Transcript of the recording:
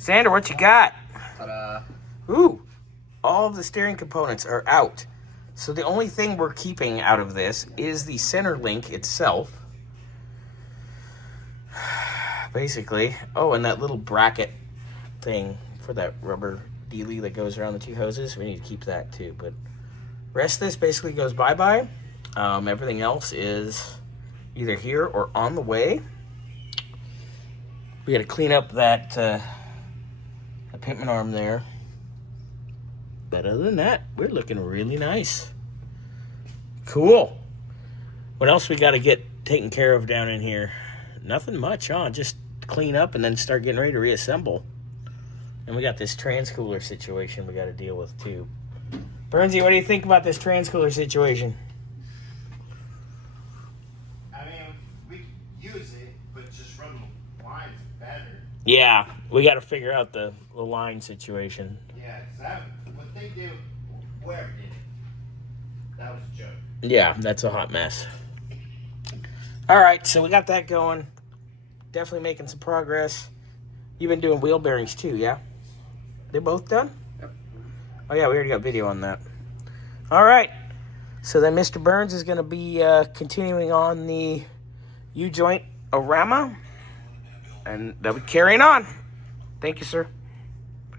Xander, what you got? Ta-da. Ooh, all of the steering components are out. So the only thing we're keeping out of this is the center link itself. Basically. Oh, and that little bracket thing for that rubber dealie that goes around the two hoses. We need to keep that too. But rest of this basically goes bye-bye. Everything else is either here or on the way. We got to clean up that pitman arm there. But other than that, we're looking really nice. Cool. What else we got to get taken care of down in here? Nothing much, huh? Just clean up and then start getting ready to reassemble. And we got this transcooler situation we got to deal with too. Bernsey, what do you think about this transcooler situation? I mean, we could use it, but just run the lines better. Yeah, we got to figure out the line situation. Yeah, because what they did, whoever did it, that was a joke. Yeah, that's a hot mess. All right, so we got that going. Definitely making some progress. You've been doing wheel bearings too, yeah? They both done? Yep. Oh yeah, we already got video on that. All right, so then Mr. Burns is going to be continuing on the U-joint Orama, and they'll be carrying on. Thank you, sir.